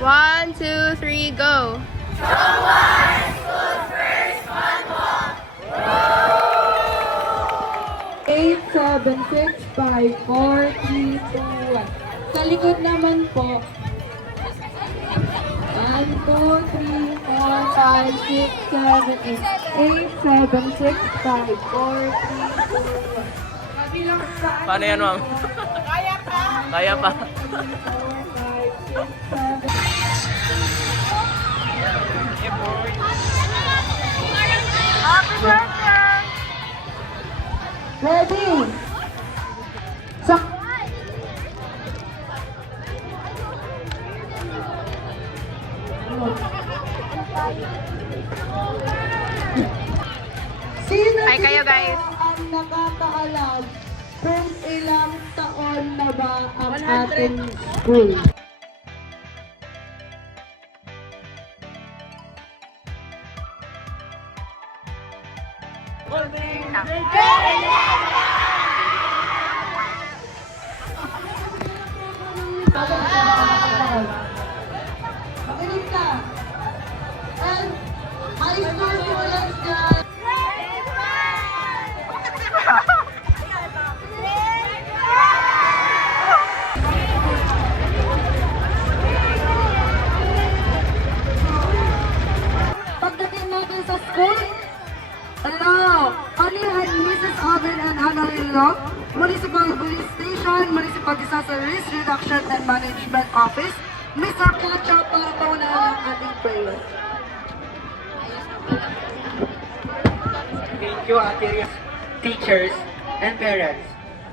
One, two, three, go! 8, 7, 6, 5, 4, 3, 2, 1. Sa likod naman po. 1, 2, 3, 4, 5, 6, 7, 8. 8, 7, 6, 5, 4, 3, 2, 1. Kabilang saan? Paano yan, ma'am? Kaya pa? Kaya pa. 4, 5, 6, 7. Happy birthday! Ready? Sa Sino Hi kayo, dito guys. ang nakakaalam kung ilang taon na ba ang ating school? Makinig ka. And high school students dyan. Pagdating natin sa school, hello! Anihan Mrs. Alvin and Annalillo, Municipal Police Station, Municipal Disaster Risk Reduction and Management Office, Mr. Pacha para paunahan ang ating prayer. Thank you, Ate, teachers, and parents.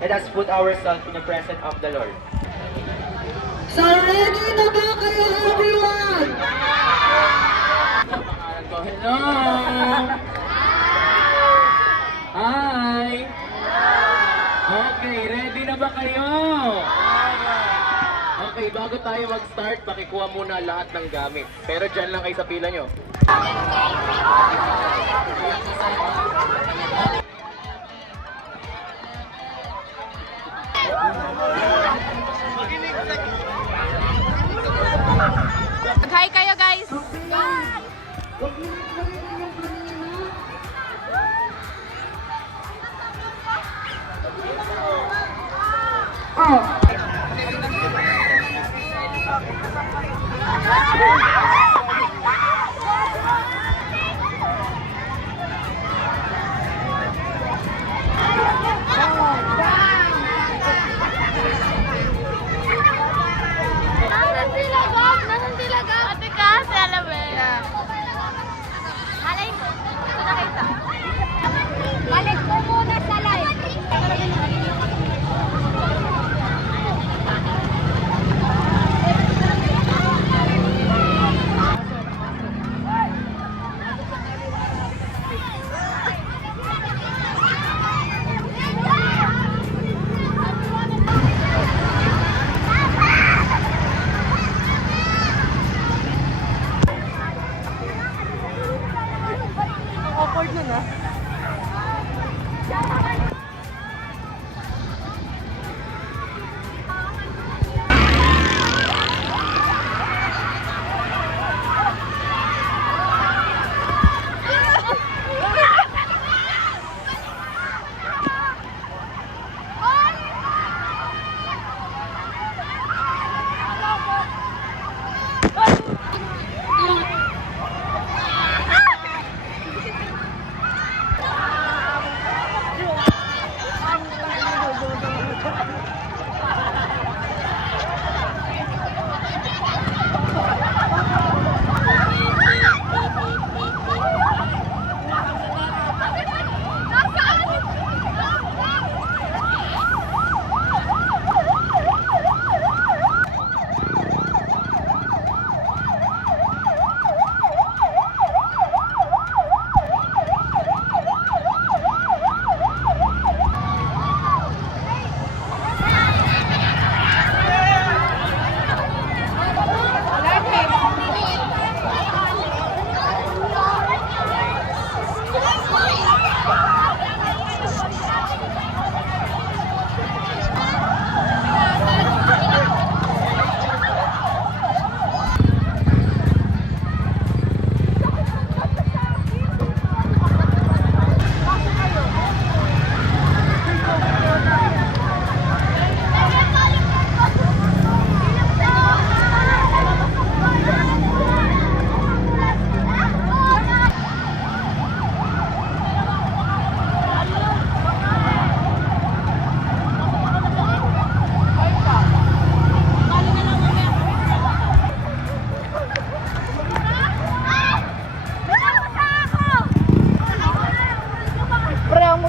Let us put ourselves in the presence of the Lord. So ready na ba kayo everyone? Hello! Hi! Okay, ready na ba kayo? Okay, bago tayo mag-start, pakikuha muna lahat ng gamit. Pero dyan lang kayo sa pila nyo. Hi kayo, guys! Huwag niyo nagpalitin yung kanina. Oh. Nasaan sila, Gab? Ate ka, si Alabella. Malay mo, ito nakita. Balik mo muna sa live. Awkward na na.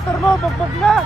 motor mo, bugbog na.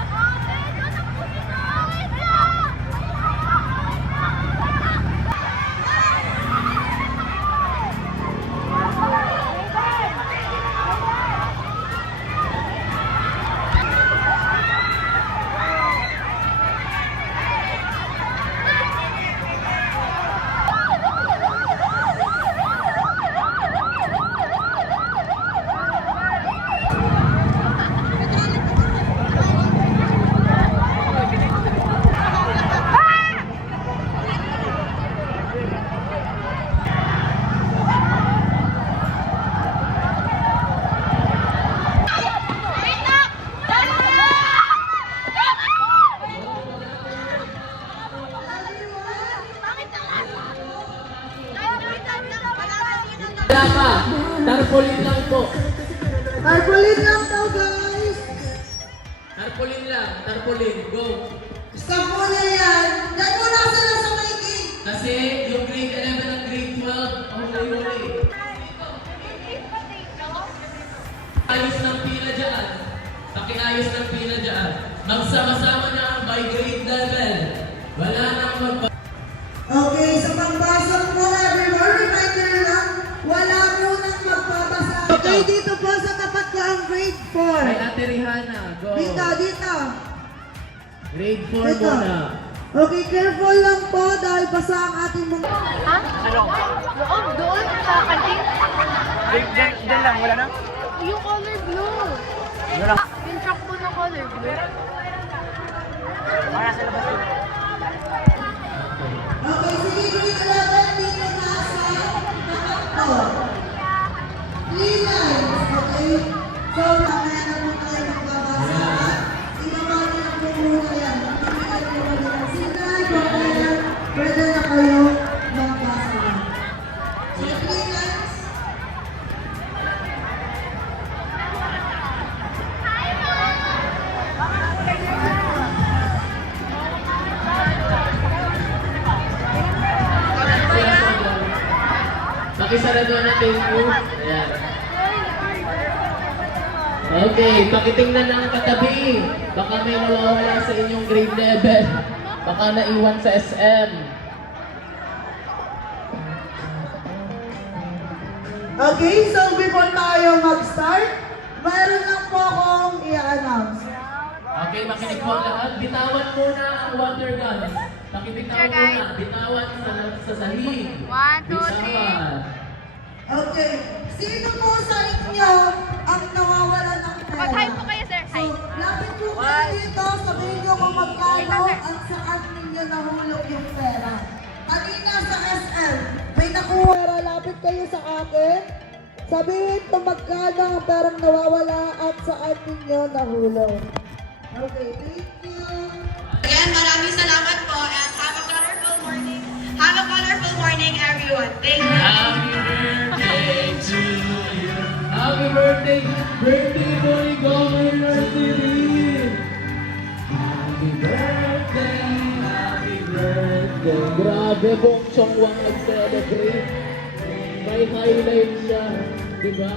Wala pa. Tarpaulin lang po. Tarpaulin lang daw, guys. Tarpaulin lang. Tarpaulin. Go. Stop muna yan. Yan muna sila sa may gate. Kasi yung grade 11 at grade 12, huli-huli. Ayos ng pila dyan. Pakiayos ng pila dyan. Magsama-sama na ang by grade level. Wala nang magpa... Okay, sa pagbasok po, everyone, reminder lang, wala po nang magbabasa. Okay, dito po sa tapat ko ang grade 4. Ay, Ate Rihanna. Go. Dito. Grade 4 Dito. muna. Okay, careful lang po dahil basa ang ating mga... Ha? Doon sa kantin? Diyan lang, wala na? Yung color blue. Wala. Yung truck po na color blue. Para sa labas yun. Okay, sige, grade 11, dito na sa tapat ko. 3 lines, okay? So, mamaya na po tayo magbabasa. Ibaba niyo na po muna yan. Magbibigay po kami ng signal, kaya pwede na kayo magbasa. So, 3 lines. Pakisarado na thank you. Ayan. Okay, pakitingnan ng katabi. Baka may nawawala sa inyong grade level. Baka naiwan sa SM. Okay, so before tayo mag-start, mayroon lang po akong i-announce. Okay, makinig po ang lahat. Bitawan muna ang water guns. Pakibitawan muna. Bitawan sa sahig. 1, 2, 3. Bitawan. Okay, sino po sa inyo ang nawawala ng pera? Mag-hi po kayo, sir. Hi. So, lapit po kayo dito, sabihin nyo kung magkano at saan ninyo nahulog yung pera. Kanina sa SM, may nakuha. Lapit kayo sa akin, sabihin kung magkano ang perang nawawala at saan ninyo nahulog. Okay, thank you. Again, maraming salamat po and have a colorful morning. Have a colorful morning, everyone. Thank you. Happy birthday to you. Happy birthday, birthday boy, Governor Sirin. Happy birthday, happy birthday. Grabe, Bong Chongwang nag-celebrate. May highlight siya, di ba?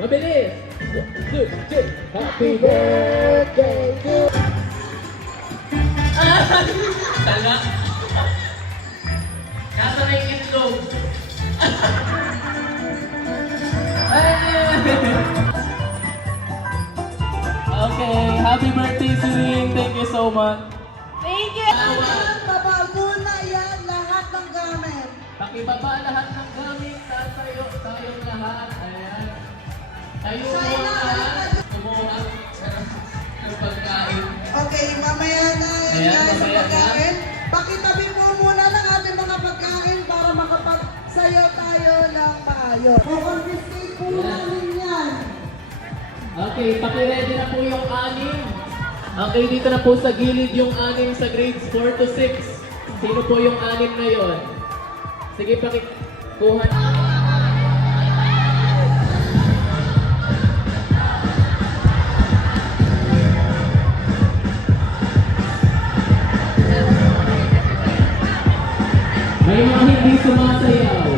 Mabilis! 1, 2, 3. Happy birthday to Tala. Nasa na yung itlog. Okay, happy birthday, Sirin. Thank you so much. Thank you. Baba muna yan lahat ng gamit. Pakibaba lahat ng gamit. Tayo, tayong lahat. Ayan. Tayo muna. Kumuha ng pagkain. Okay, mamaya na yan Ayan, guys sa mamaya na. pagkain. Pakitabi mo muna lang ating mga pagkain para makapagsayo tayo ng maayos. Confiscate po namin yan. Okay, pakiready na po yung anim. Okay, dito na po sa gilid yung anim sa grades 4 to 6. Sino po yung anim na yon? Sige, pakikuha. May mga hindi sumasayaw.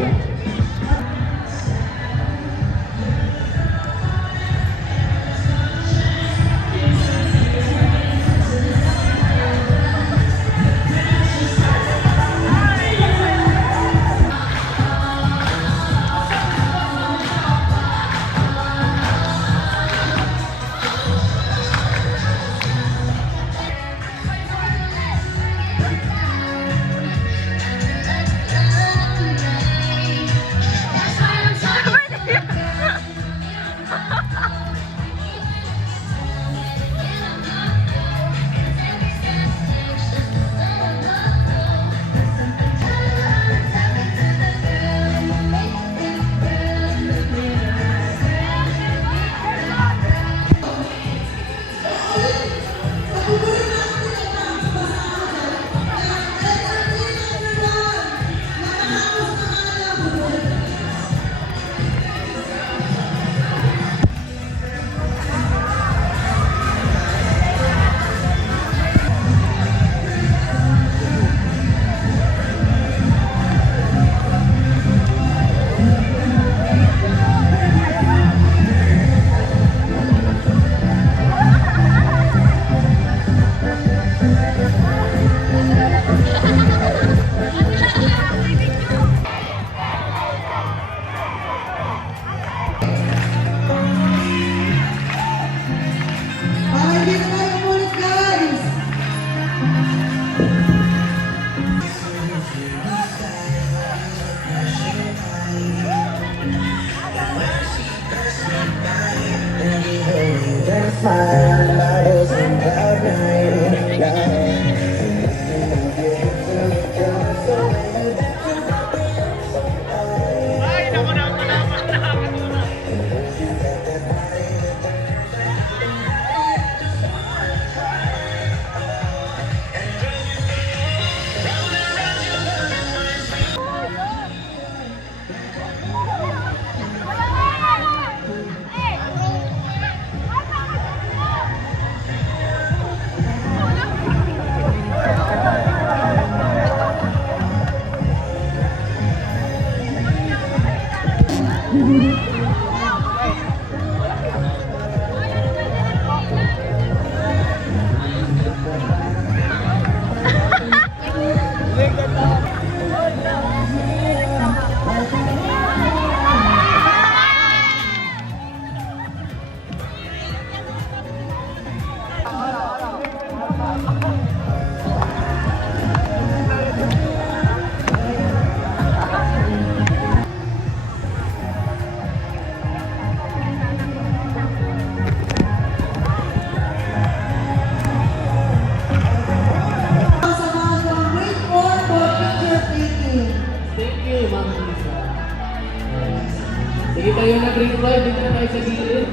grade 5, dito na tayo sa gilid.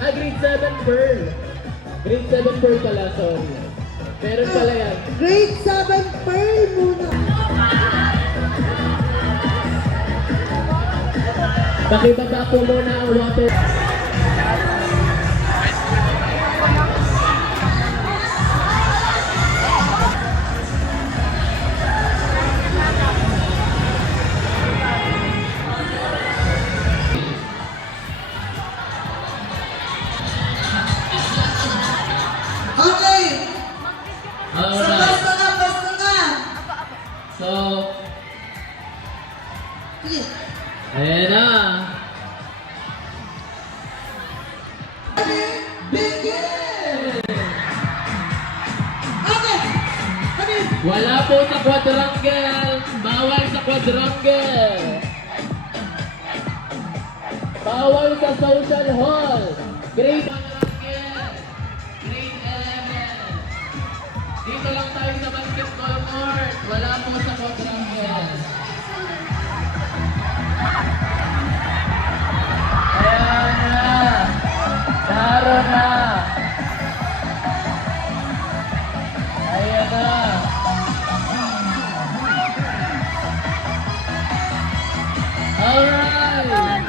Grade 7 Pearl. Grade 7 Pearl pala, sorry. Meron pala yan. Grade 7 Pearl muna. Pakibaba po muna ang water. Okay. Alright. Basta na. So, Sige. ayan na. Okay. Wala po sa quadrangle. Bawal sa quadrangle. Bawal sa social hall. Grade quadrangle. Grade 11. Dito lang tayo sa basketball court. Wala po sa quadrangle. Ayan na. Taro na. Ayan na. Alright.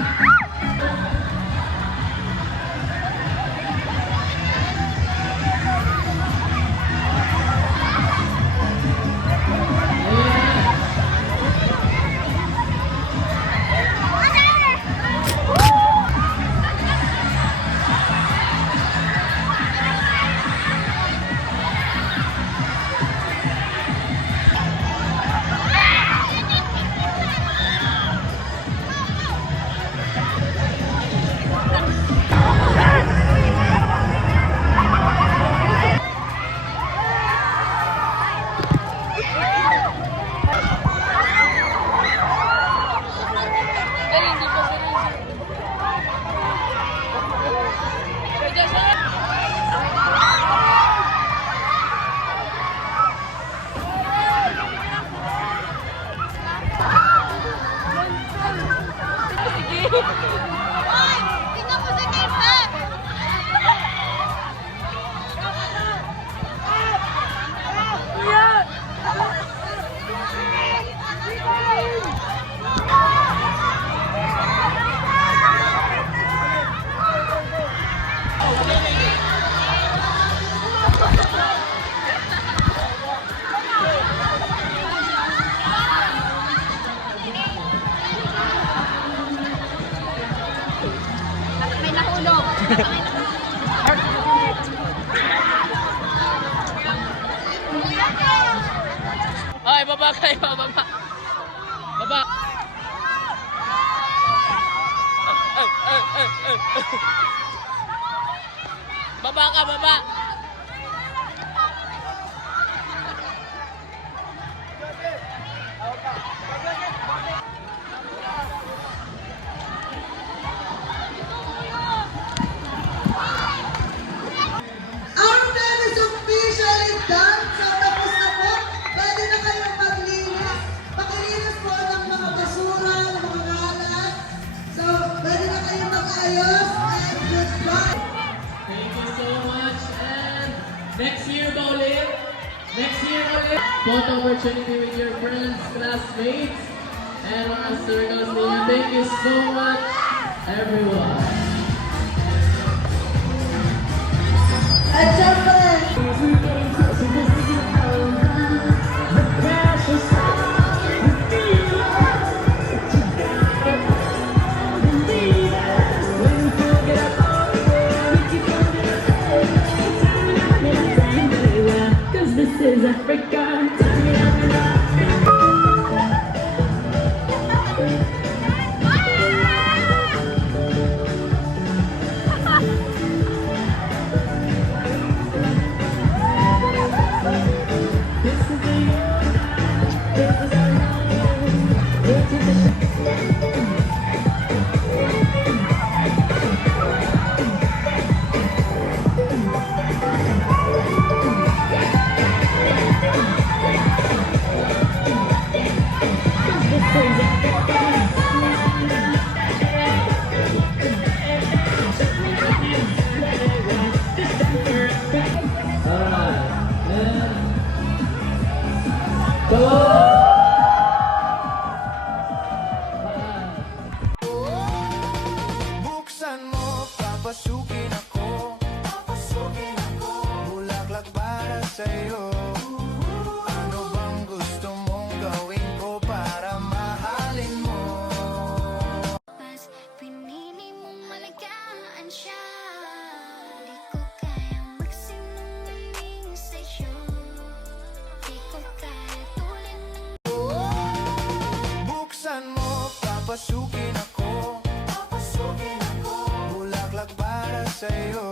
May nahulog. Ay, baba kayo, baba. Baba. Baba ka, baba. Our plan is officially done. So, tapos na po. Pwede na kayong maglinis. Pakilinis po ng mga basura, ng mga kalat. So, pwede na kayong mag-ayos. And goodbye. Thank you so much. And next year ba ulit? Next year ulit. Photo opportunity with your friends, classmates, and mga circles ninyo. Thank you so much, everyone. At syempre, This is Africa. Alright. And go! Buksan mo, papasukin ako. Bulaklak para sa'yo. Ano bang gusto mong gawin ko para mahalin mo? Mas pinili mong malagaan siya. Di ko kayang magsinungaling sa'yo. Di ko kaya tulad ng Buksan mo, papasukin ako. Bulaklak para sa'yo.